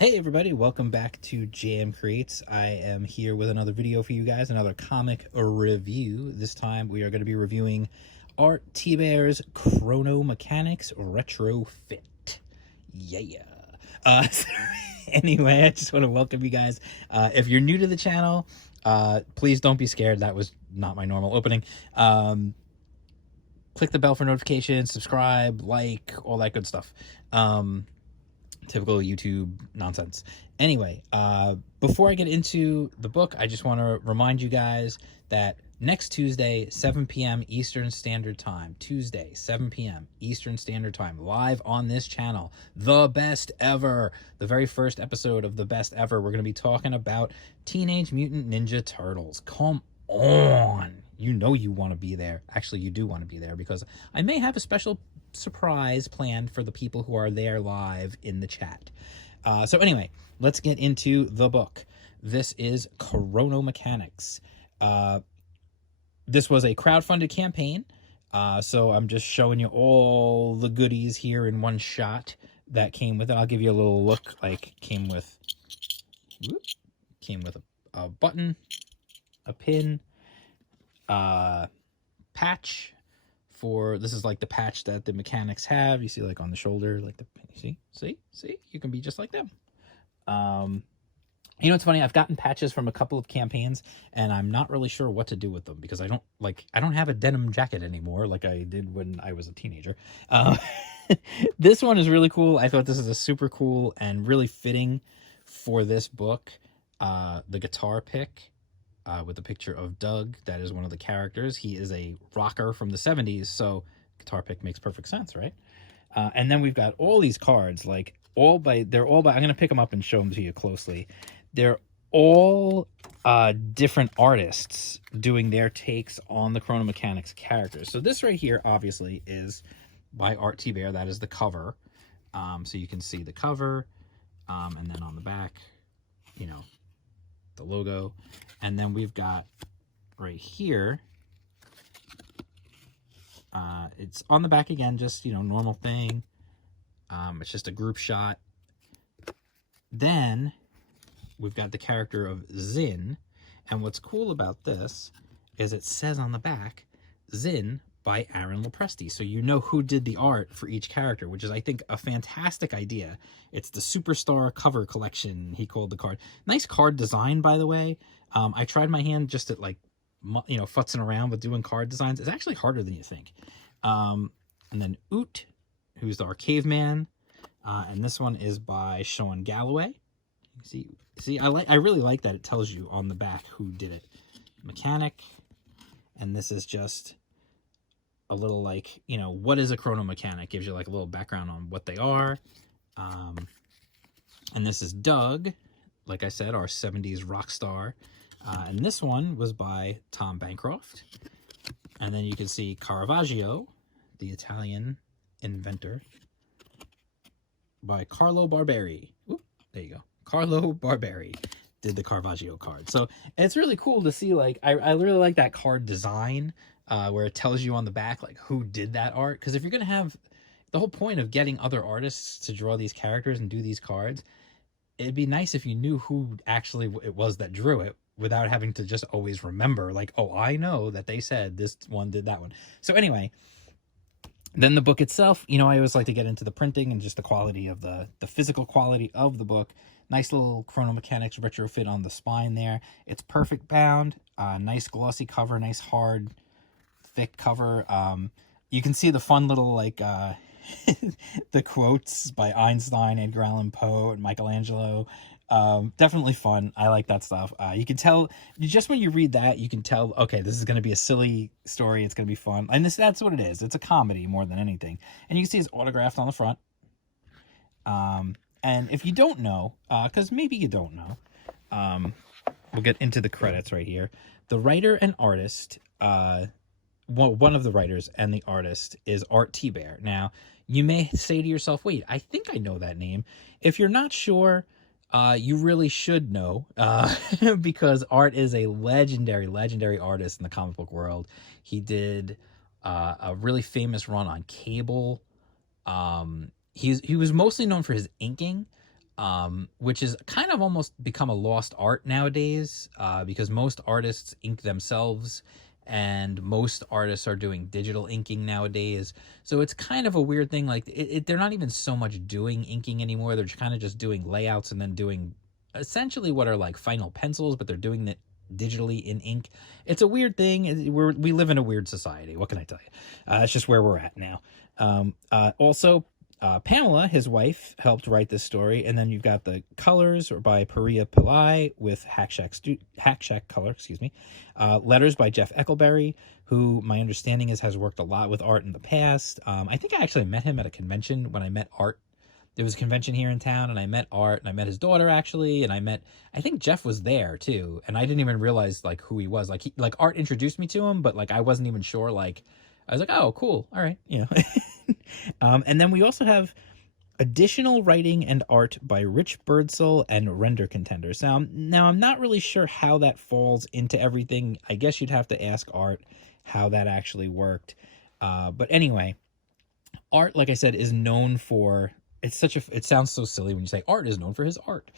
Hey everybody, welcome back to JM Creates. I am here with another video for you guys, another comic review. This time we are going to be reviewing Art Thibert's Chrono Mechanics Retrofit. Yeah. So anyway, I just want to welcome you guys. If you're new to the channel, please don't be scared. That was not my normal opening. Click the bell for notifications, subscribe, like, all that good stuff. Typical YouTube nonsense. Anyway, before I get into the book, I just want to remind you guys that next Tuesday, 7 p.m. Eastern Standard Time, Tuesday, 7 p.m. Eastern Standard Time, live on this channel, The Best Ever, the very first episode of The Best Ever, we're going to be talking about Teenage Mutant Ninja Turtles. Come on. You know you want to be there. Actually, you do want to be there because I may have a special surprise planned for the people who are there live in the chat. So anyway, let's get into the book. This is Chrono Mechanics. This was a crowdfunded campaign, so I'm just showing you all the goodies here in one shot that came with it. I'll give you a little look. Like came with a button, a pin, patch. For this is like the patch that the mechanics have. You see, like on the shoulder, like the see, you can be just like them. You know, it's funny. I've gotten patches from a couple of campaigns, and I'm not really sure what to do with them because I don't have a denim jacket anymore like I did when I was a teenager. This one is really cool. I thought this is a super cool and really fitting for this book. The guitar pick. With a picture of Doug. That is one of the characters. He is a rocker from the 70s, so guitar pick makes perfect sense, right? And then we've got all these cards, like they're all by, I'm going to pick them up and show them to you closely. They're all different artists doing their takes on the Chrono Mechanics characters. So this right here, obviously, is by Art Thibert. That is the cover. So you can see the cover, and then on the back, you know, the logo. And then we've got right here, it's on the back again, just, you know, normal thing. It's just a group shot. Then we've got the character of Zin, and what's cool about this is it says on the back Zin by Aaron Lopresti, so you know who did the art for each character, which is, I think, a fantastic idea. It's the Superstar cover collection, he called the card. Nice card design, by the way. I tried my hand just at, like, you know, futzing around with doing card designs. It's actually harder than you think. And then Oot, who's our caveman, and this one is by Sean Galloway. See, I really like that it tells you on the back who did it. Mechanic, and this is just a little, like, you know, what is a Chrono Mechanic? Gives you like a little background on what they are. And this is Doug, like I said, our 70s rock star. And this one was by Tom Bancroft. And then you can see Caravaggio, the Italian inventor, by Carlo Barberi. Oop, there you go. Carlo Barberi did the Caravaggio card. So it's really cool to see, like, I really like that card design, where it tells you on the back, like, who did that art. Because if you're going to have the whole point of getting other artists to draw these characters and do these cards, it'd be nice if you knew who actually it was that drew it without having to just always remember, like, oh, I know that they said this one did that one. So anyway, then the book itself, you know, I always like to get into the printing and just the quality of the physical quality of the book. Nice little Chrono Mechanics retrofit on the spine there. It's perfect bound, nice glossy cover, nice hard, thick cover. You can see the fun little, like, the quotes by Einstein, Edgar Allan Poe, and Michelangelo. Definitely fun. I like that stuff. You can tell, just when you read that, you can tell, okay, this is going to be a silly story. It's going to be fun. And that's what it is. It's a comedy more than anything. And you can see it's autographed on the front. And if you don't know, because maybe you don't know, we'll get into the credits right here. The writer and artist, one of the writers and the artist is Art Thibert. Now, you may say to yourself, wait, I think I know that name. If you're not sure, you really should know, because Art is a legendary artist in the comic book world. He did a really famous run on cable. He was mostly known for his inking. which is kind of almost become a lost art nowadays, because most artists ink themselves, and most artists are doing digital inking nowadays. So it's kind of a weird thing. Like they're not even so much doing inking anymore. They're kind of just doing layouts and then doing essentially what are like final pencils, but they're doing it digitally in ink. It's a weird thing. We live in a weird society. What can I tell you? It's just where we're at now. Also, Pamela, his wife, helped write this story, and then you've got the colors by Paria Pillai with Hack Shack Color, excuse me. Letters by Jeff Eckelberry, who my understanding is has worked a lot with Art in the past. I think I actually met him at a convention when I met Art. There was a convention here in town, and I met Art, and I met his daughter actually, and I think Jeff was there too, and I didn't even realize like who he was. Like Art introduced me to him, but like I wasn't even sure. Like I was like, oh, cool, all right, you know. And then we also have additional writing and art by Rich Birdsell and Render Contenders. Now I'm not really sure how that falls into everything. I guess you'd have to ask Art how that actually worked. But anyway, Art, like I said, is known for, it sounds so silly when you say Art is known for his art.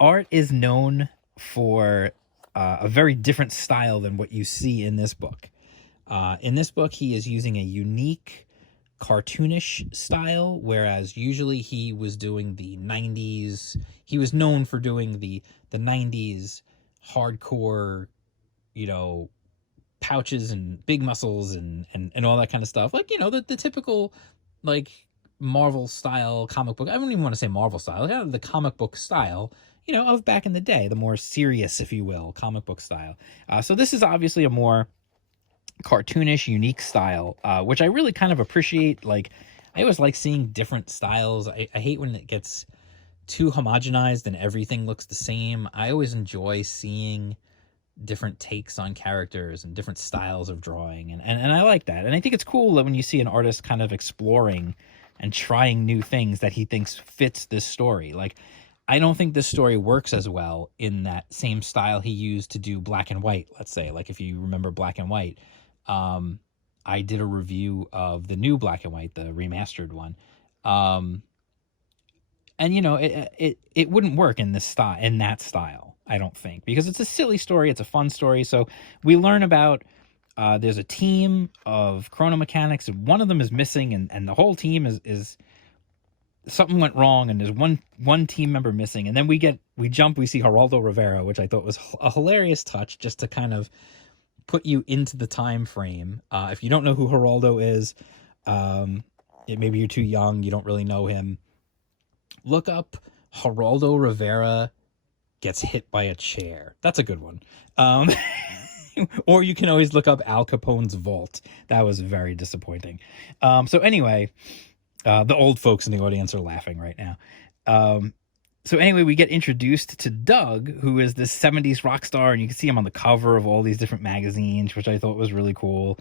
Art is known for a very different style than what you see in this book. In this book, he is using a unique cartoonish style, whereas usually he was doing the 90s. He was known for doing the 90s hardcore, you know, pouches and big muscles and all that kind of stuff. Like, you know, the typical, like, Marvel style comic book. I don't even want to say Marvel style. Like, the comic book style, you know, of back in the day, the more serious, if you will, comic book style. So this is obviously a more cartoonish, unique style, which I really kind of appreciate. Like, I always like seeing different styles. I hate when it gets too homogenized and everything looks the same. I always enjoy seeing different takes on characters and different styles of drawing, and I like that. And I think it's cool that when you see an artist kind of exploring and trying new things that he thinks fits this story. Like, I don't think this story works as well in that same style he used to do Black and White, let's say. Like, if you remember Black and White, I did a review of the new Black and White, the remastered one. And you know, it wouldn't work in this style, in that style, I don't think, because it's a silly story, it's a fun story. So we learn about there's a team of chrono mechanics, and one of them is missing, and the whole team is something went wrong, and there's one team member missing, and then we see Geraldo Rivera, which I thought was a hilarious touch, just to kind of put you into the time frame. If you don't know who Geraldo is, maybe you're too young, you don't really know him, look up Geraldo Rivera gets hit by a chair. That's a good one. Or you can always look up Al Capone's vault. That was very disappointing. So anyway, the old folks in the audience are laughing right now. So anyway, we get introduced to Doug, who is this 70s rock star, and you can see him on the cover of all these different magazines, which I thought was really cool.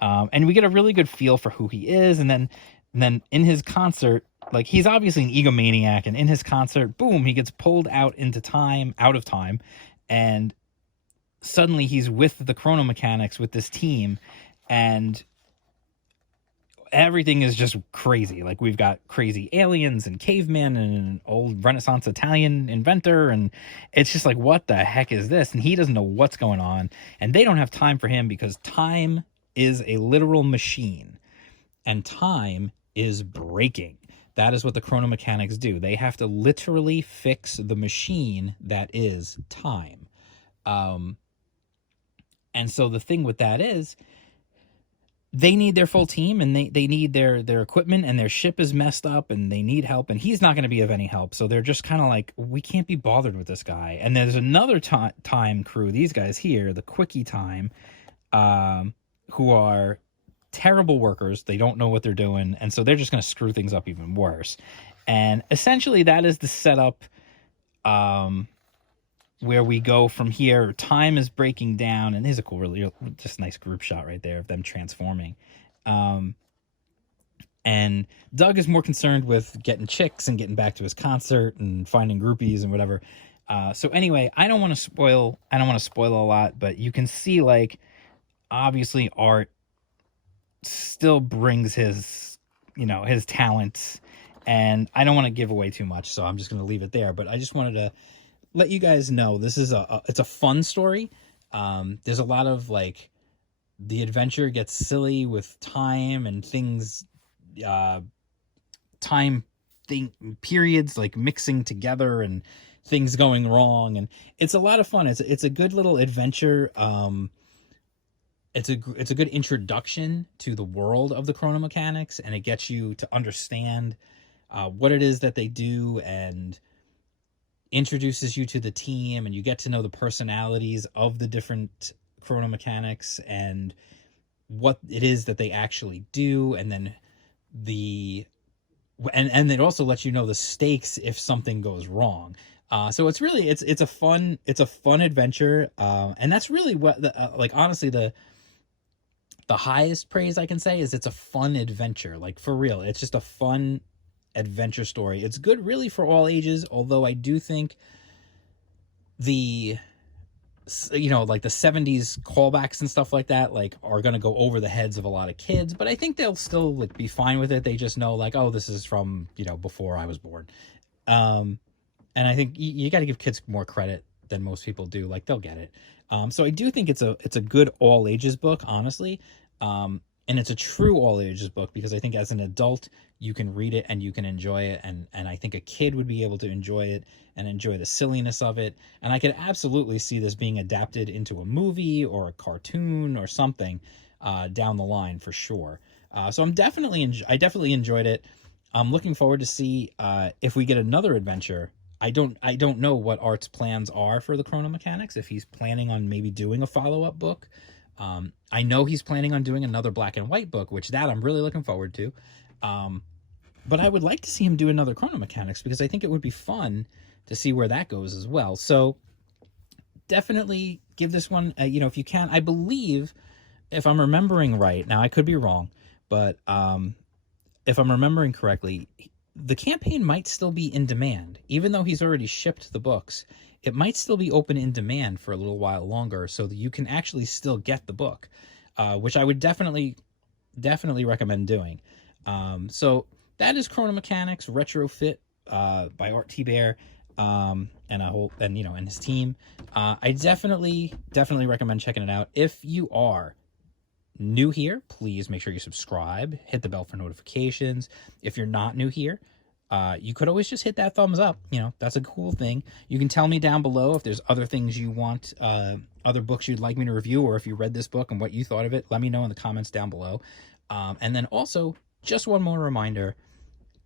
And we get a really good feel for who he is. And then in his concert, like, he's obviously an egomaniac, and in his concert, boom, he gets pulled out of time, and suddenly he's with the chrono mechanics with this team, and everything is just crazy. Like, we've got crazy aliens and cavemen and an old Renaissance Italian inventor, and it's just like, what the heck is this? And he doesn't know what's going on, and they don't have time for him because time is a literal machine, and time is breaking. That is what the chrono mechanics do. They have to literally fix the machine that is time. And so the thing with that is, they need their full team, and they need their equipment, and their ship is messed up, and they need help, and he's not going to be of any help. So they're just kind of like, we can't be bothered with this guy. And there's another time crew, these guys here, the Quickie Time, who are terrible workers. They don't know what they're doing, and so they're just going to screw things up even worse. And essentially that is the setup, where we go from here. Time is breaking down, and here's a cool, really just nice group shot right there of them transforming. And Doug is more concerned with getting chicks and getting back to his concert and finding groupies and whatever. So anyway, I don't want to spoil a lot, but you can see, like, obviously Art still brings his talents, And I don't want to give away too much, so I'm just going to leave it there. But I just wanted to let you guys know this is it's a fun story. There's a lot of like the adventure gets silly with time and things, periods like mixing together and things going wrong, and it's a lot of fun. It's a good little adventure. It's a good introduction to the world of the chrono mechanics, and it gets you to understand what it is that they do, and introduces you to the team, and you get to know the personalities of the different chrono mechanics and what it is that they actually do, and then and it also lets you know the stakes if something goes wrong. So it's really it's a fun adventure, and that's really what like honestly the highest praise I can say is it's a fun adventure. Like for real, it's just a fun adventure story. It's good really for all ages, although I do think the like the 70s callbacks and stuff like that like are going to go over the heads of a lot of kids, but I think they'll still like be fine with it. They just know like, oh, this is from before I was born. And I think you got to give kids more credit than most people do. Like they'll get it. So I do think it's a good all ages book, honestly. And it's a true all ages book because I think as an adult you can read it and you can enjoy it, and I think a kid would be able to enjoy it and enjoy the silliness of it. And I could absolutely see this being adapted into a movie or a cartoon or something down the line for sure. So I definitely enjoyed it. I'm looking forward to see if we get another adventure. I don't know what Art's plans are for the chrono mechanics, if he's planning on maybe doing a follow-up book. I know he's planning on doing another black and white book, which that I'm really looking forward to. But I would like to see him do another chrono mechanics because I think it would be fun to see where that goes as well. So definitely give this one, if you can. I believe, if I'm remembering right, now I could be wrong, but if I'm remembering correctly, the campaign might still be in demand. Even though he's already shipped the books, it might still be open in demand for a little while longer so that you can actually still get the book, which I would definitely recommend doing. So that is Chrono Mechanics Retrofit by Art Thibert and his team. I definitely recommend checking it out. If you are new here, please make sure you subscribe, hit the bell for notifications. If you're not new here, you could always just hit that thumbs up. That's a cool thing. You can tell me down below if there's other things you want, other books you'd like me to review, or if you read this book and what you thought of it. Let me know in the comments down below. And then also, just one more reminder,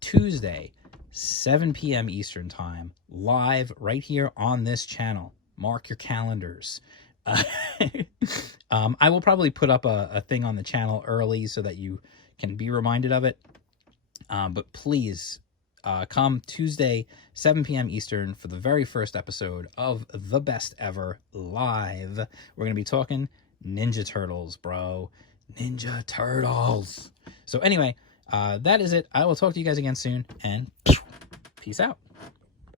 Tuesday, 7 p.m. Eastern Time, live right here on this channel. Mark your calendars. I will probably put up a thing on the channel early so that you can be reminded of it. But please come Tuesday, 7 p.m. Eastern for the very first episode of The Best Ever Live. We're going to be talking Ninja Turtles, bro. Ninja Turtles. So anyway, that is it. I will talk to you guys again soon, and peace out.